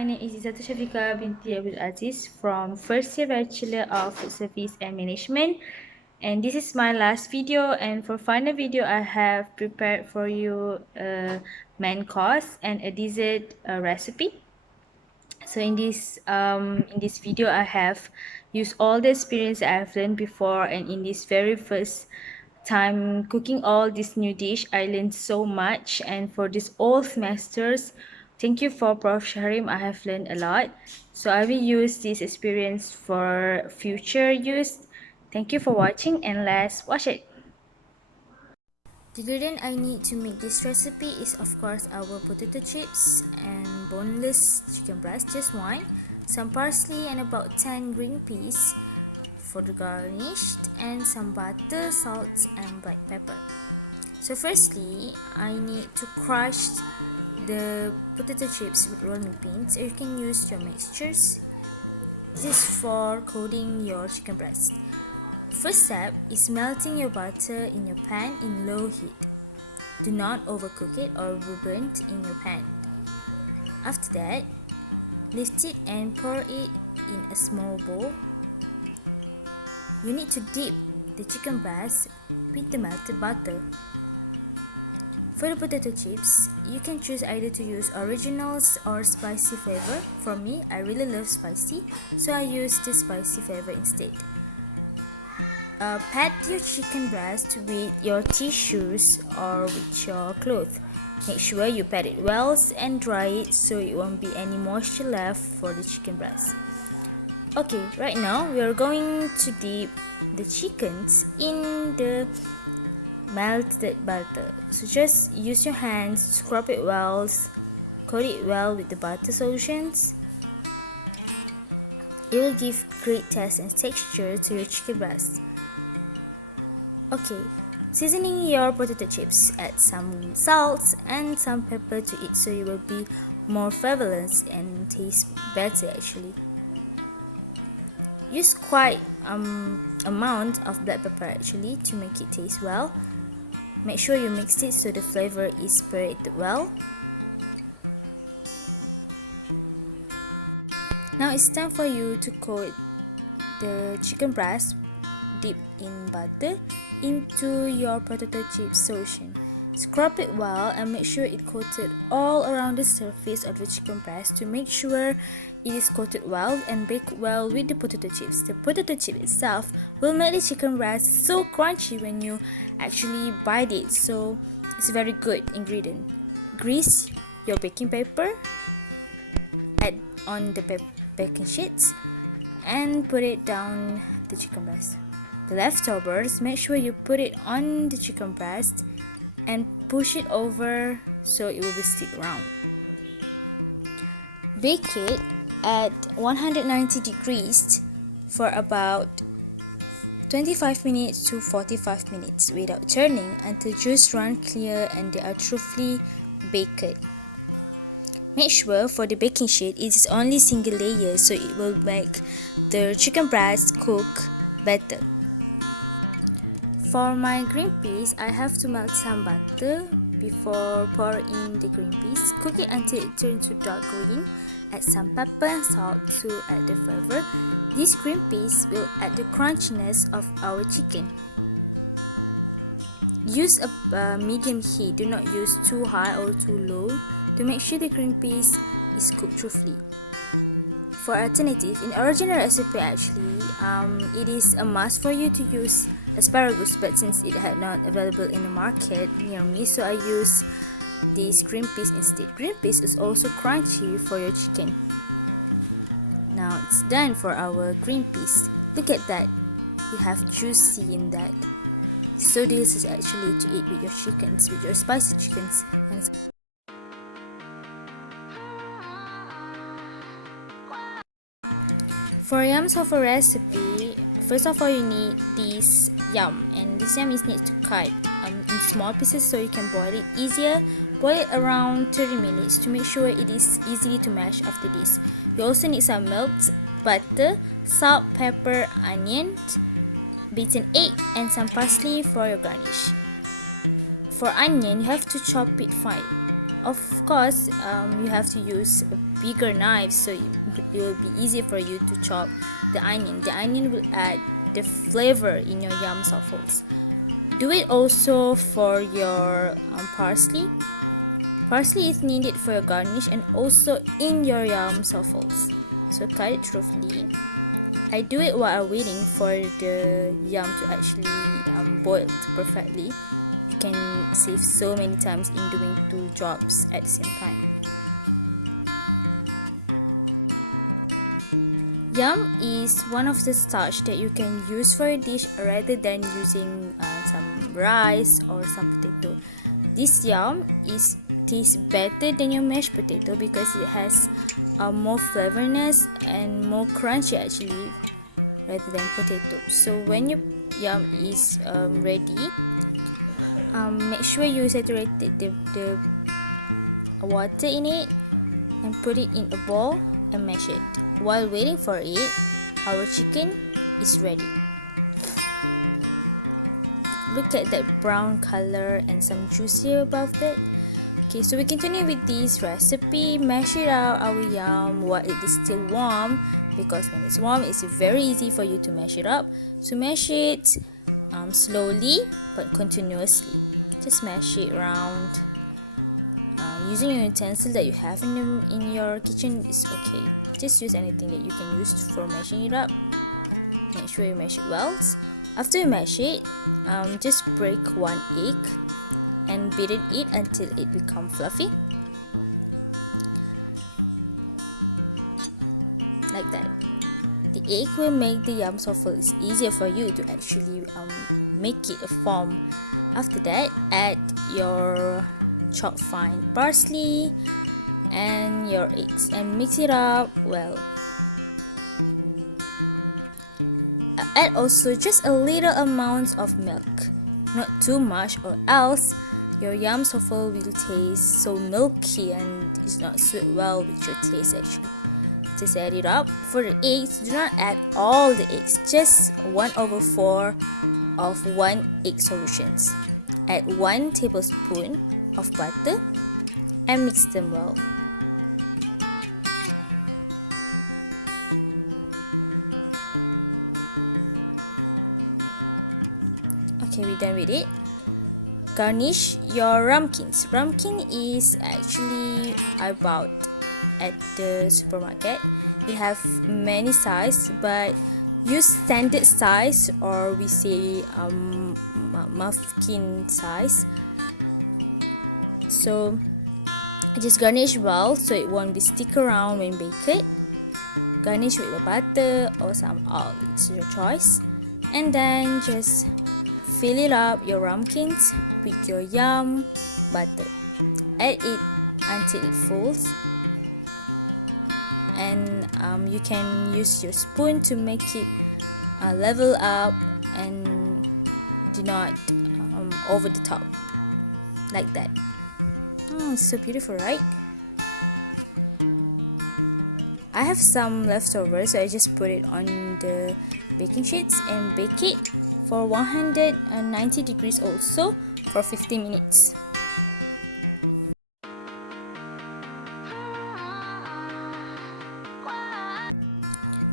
my name is Izzata Shafika binti Abdul Aziz from first year Bachelor of Food Service and Management, and this is my last video, and for final video I have prepared for you a main course and a dessert recipe. So in this video I have used all the experience I've learned before, and in this very first time cooking all this new dish I learned so much, and for this all semesters thank you for Prof Shahrim, I have learned a lot, so I will use this experience for future use. Thank you for watching, and let's watch it. The ingredient I need to make this recipe is of course our potato chips and boneless chicken breast, just one, some parsley and about 10 green peas for the garnished, and some butter, salt and black pepper. So firstly, I need to crush the potato chips with rolling pins, or you can use your mixtures. This is for coating your chicken breast. First step is melting your butter in your pan in low heat. Do not overcook it or will burn in your pan. After that, lift it and pour it in a small bowl. You need to dip the chicken breast with the melted butter. For the potato chips, you can choose either to use originals or spicy flavor. For me, I really love spicy, so I use the spicy flavor instead. Pat your chicken breast with your tissues or with your cloth. Make sure you pat it well and dry it so it won't be any moisture left for the chicken breast. Okay, right now we are going to dip the chickens in the melted butter. So just use your hands, scrub it well, coat it well with the butter solutions. It will give great taste and texture to your chicken breast. Okay, seasoning your potato chips, add some salt and some pepper to it so it will be more flavorless and taste better actually. Use quite amount of black pepper actually to make it taste well. Make sure you mix it so the flavor is separated well. Now it's time for you to coat the chicken breast dipped in butter into your potato chip solution. Scrub it well and make sure it coated all around the surface of the chicken breast to make sure it is coated well and baked well with the potato chips. The potato chip itself will make the chicken breast so crunchy when you actually bite it, so it's a very good ingredient. Grease your baking paper, add on the baking sheets and put it down the chicken breast. The leftovers, make sure you put it on the chicken breast and push it over so it will be stick round. Bake it at 190 degrees for about 25 minutes to 45 minutes without turning until juice run clear and they are truly baked. Make sure for the baking sheet it is only single layer so it will make the chicken breast cook better. For my green peas, I have to melt some butter before pour in the green peas. Cook it until it turns to dark green. Add some pepper and salt to add the flavor. These green peas will add the crunchiness of our chicken. Use a medium heat. Do not use too high or too low to make sure the green peas is cooked truthfully. For alternative, in original recipe actually, it is a must for you to use asparagus, but since it had not available in the market near me, so I use these green peas instead. Green peas is also crunchy for your chicken. Now it's done for our green peas. Look at that, you have juicy in that. So delicious actually to eat with your chickens, with your spicy chickens. For yam sofa recipe, first of all you need this yam, and this yam is need to cut in small pieces so you can boil it easier. Boil it around 30 minutes to make sure it is easy to mash after this. You also need some milk, butter, salt, pepper, onion, beaten egg and some parsley for your garnish. For onion, you have to chop it fine. Of course, you have to use a bigger knife so it will be easier for you to chop the onion. The onion will add the flavor in your yam truffles. Do it also for your parsley. Parsley is needed for your garnish and also in your yam truffles. So cut it roughly. I do it while I'm waiting for the yam to actually boil perfectly. You can save so many times in doing 2 jobs at the same time. Yam is one of the starch that you can use for a dish rather than using some rice or some potato. This yam tastes better than your mashed potato because it has more flavorness and more crunchy actually rather than potato. So when your yam is ready, make sure you saturate the water in it and put it in a bowl and mash it. While waiting for it, our chicken is ready. Look at that brown color and some juicy above it. Okay, so we continue with this recipe. Mash it out our yam while it is still warm, because when it's warm it's very easy for you to mash it up. So mash it slowly but continuously. Just mash it around. Using your utensil that you have in your kitchen is okay. Just use anything that you can use for mashing it up. Make sure you mash it well. After you mash it, just break 1 egg and beat it until it becomes fluffy, like that. The egg will make the yam truffles easier for you to actually make it a form. After that, add your chopped fine parsley and your eggs and mix it up well. Add also just a little amount of milk, not too much, or else your yam truffle will taste so milky and it's not suit well with your taste actually. Just add it up. For the eggs, do not add all the eggs, just 1/4 of 1 egg solutions. Add 1 tablespoon of butter and mix them well. Okay, we're done with it. Garnish your ramekins. Ramekin is actually I bought at the supermarket. It have many size, but use standard size, or we say muffin size. So just garnish well so it won't be stick around when baked. Garnish with a butter or some oil, it's your choice. And then just fill it up your ramekins with your yam butter. Add it until it fulls, and you can use your spoon to make it level up and do not over the top, like that. Oh, it's so beautiful, right? I have some leftovers, so I just put it on the baking sheets and bake it for 190 degrees also for 15 minutes.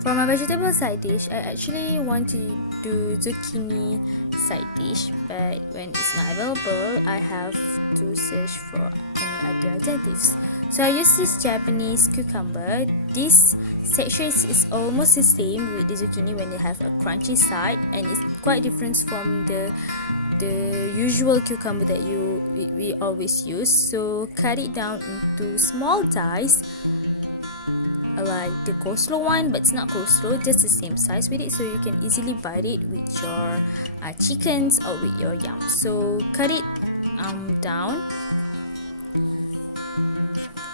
For my vegetable side dish, I actually want to do zucchini side dish, but when it's not available, I have to search for any other alternatives. So I use this Japanese cucumber. This texture is almost the same with the zucchini when they have a crunchy side, and it's quite different from the usual cucumber that we always use. So cut it down into small dice, like the coleslaw one, but it's not coleslaw, just the same size with it, so you can easily bite it with your chickens or with your yam. So cut it down,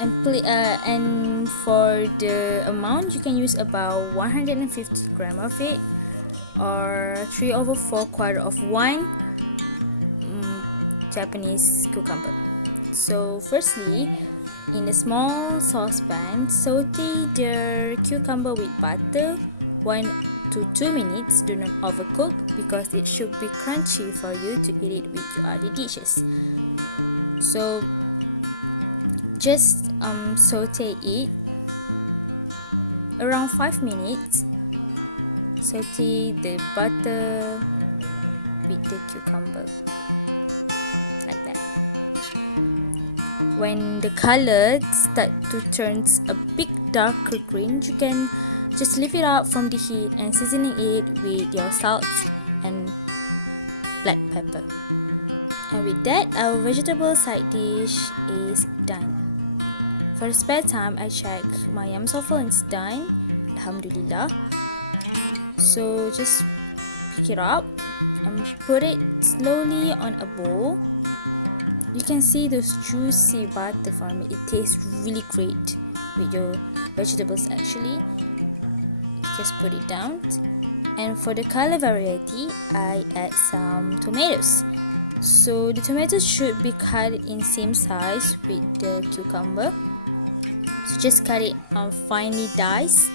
and for the amount you can use about 150 gram of it, or 3/4 quarter of 1 Japanese cucumber. So firstly, in a small saucepan, saute the cucumber with butter 1 to 2 minutes. Do not overcook because it should be crunchy for you to eat it with your other dishes. So Just saute it around 5 minutes. Saute the butter with the cucumber like that. When the color start to turn a bit darker green, you can just lift it up from the heat and seasoning it with your salt and black pepper. And with that, our vegetable side dish is done. For the spare time, I check my yam sofal and it's done. Alhamdulillah. So just pick it up and put it slowly on a bowl. You can see those juicy butter from it. It tastes really great with your vegetables actually. Just put it down. And for the color variety, I add some tomatoes. So the tomatoes should be cut in same size with the cucumber. So just cut it finely diced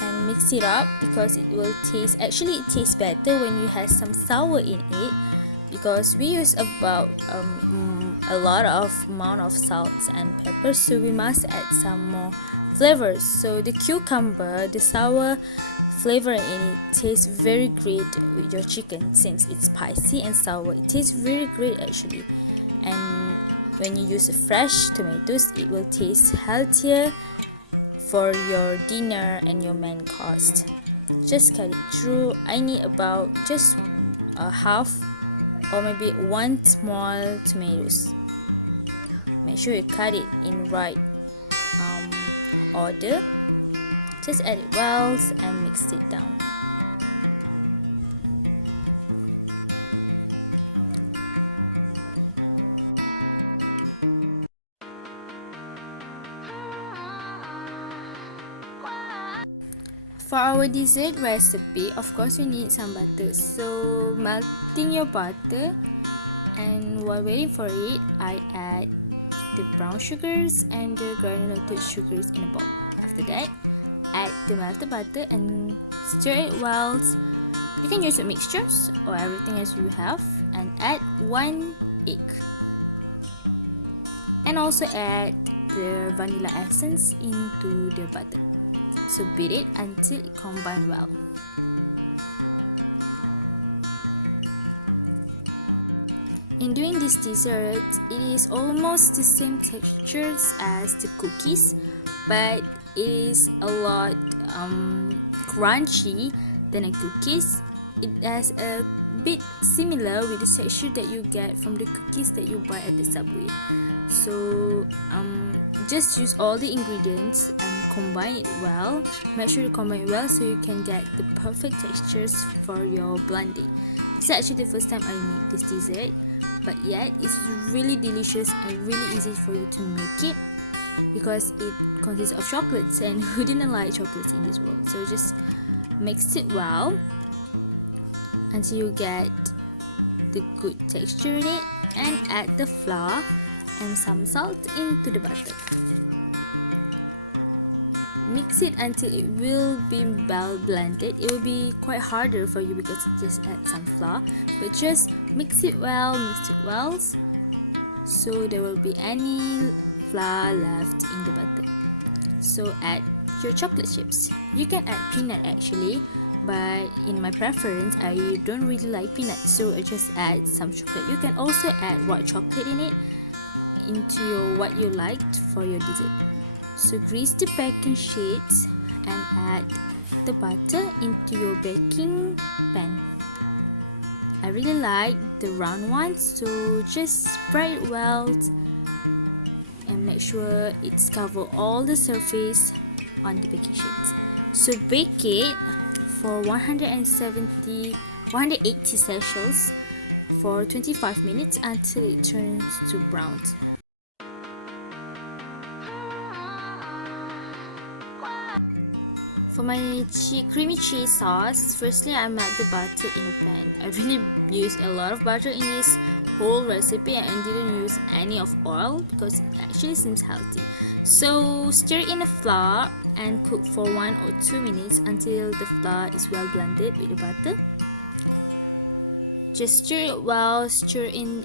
and mix it up because it will taste, actually it tastes better when you have some sour in it, because we use about a lot of amount of salt and pepper, so we must add some more flavors. So the cucumber, the sour flavor in it tastes very great with your chicken since it's spicy and sour. It tastes very great actually. And when you use fresh tomatoes, it will taste healthier for your dinner and your main course. Just cut it through. I need about just a half or maybe one small tomatoes. Make sure you cut it in right order. Just add it well and mix it down. For our dessert recipe, of course we need some butter. So melting your butter, and while waiting for it, I add the brown sugars and the granulated sugars in a bowl. After that, add the melted butter and stir it well. You can use a mixtures or everything as you have, and add 1 egg. And also add the vanilla essence into the butter. So beat it until it combines well. In doing this dessert, it is almost the same textures as the cookies, but it is a lot crunchy than a cookies. It has a bit similar with the texture that you get from the cookies that you buy at the Subway. So just use all the ingredients and combine it well. Make sure you combine it well so you can get the perfect textures for your blondie. It's actually the first time I make this dessert, but yet it's really delicious and really easy for you to make it because it consists of chocolates, and who didn't like chocolates in this world? So just mix it well until you get the good texture in it, and add the flour and some salt into the butter. Mix it until it will be well blended. It will be quite harder for you because you just add some flour, but just mix it well so there will be any flour left in the butter. So add your chocolate chips. You can add peanut actually, but in my preference I don't really like peanuts, so I just add some chocolate. You can also add white chocolate in it into your what you liked for your dessert. So grease the baking sheets and add the butter into your baking pan. I really like the round one, so just spread it well and make sure it's cover all the surface on the baking sheets. So bake it for 180 Celsius for 25 minutes until it turns to brown. For my creamy cheese sauce, firstly I melt the butter in a pan. I really used a lot of butter in this whole recipe and didn't use any of oil because it actually seems healthy. So stir in the flour and cook for 1 or 2 minutes until the flour is well blended with the butter. Just stir it well, stir in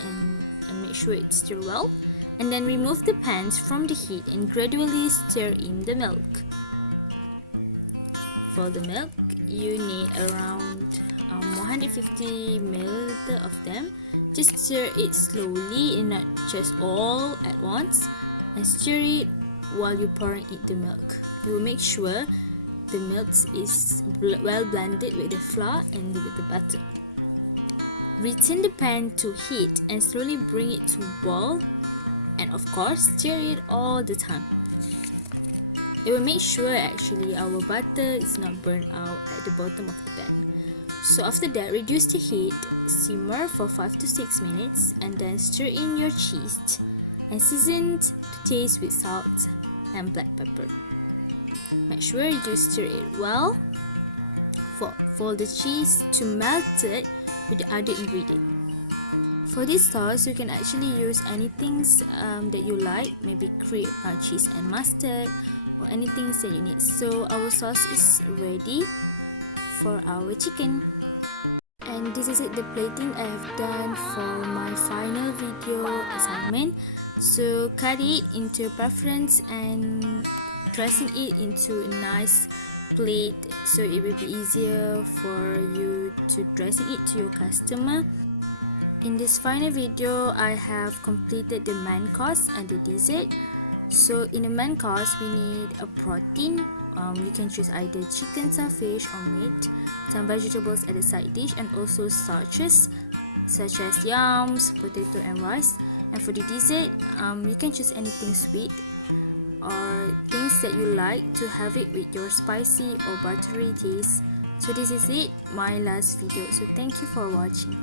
and make sure it's stir well. And then remove the pans from the heat and gradually stir in the milk. For the milk, you need around 150 milliliter of them. Just stir it slowly and not just all at once, and stir it while you pouring it the milk. You will make sure the milk is well blended with the flour and with the butter. Return the pan to heat and slowly bring it to boil, and of course stir it all the time. It will make sure actually our butter is not burnt out at the bottom of the pan. So after that, reduce the heat, simmer for 5 to 6 minutes, and then stir in your cheese and season to taste with salt and black pepper. Make sure you stir it well for the cheese to melt it with the other ingredient. For this sauce, you can actually use anything that you like, maybe cream, cheese and mustard, or anything that you need. So our sauce is ready for our chicken. And this is it, the plating I have done for my final video assignment. So cut it into your preference and dressing it into a nice plate so it will be easier for you to dressing it to your customer. In this final video, I have completed the main course and the dessert. So in the main course, we need a protein. You can choose either chicken, fish or meat, some vegetables at the side dish, and also starches such as yams, potato and rice. And for the dessert, you can choose anything sweet or things that you like to have it with your spicy or buttery taste. So this is it, my last video. So thank you for watching.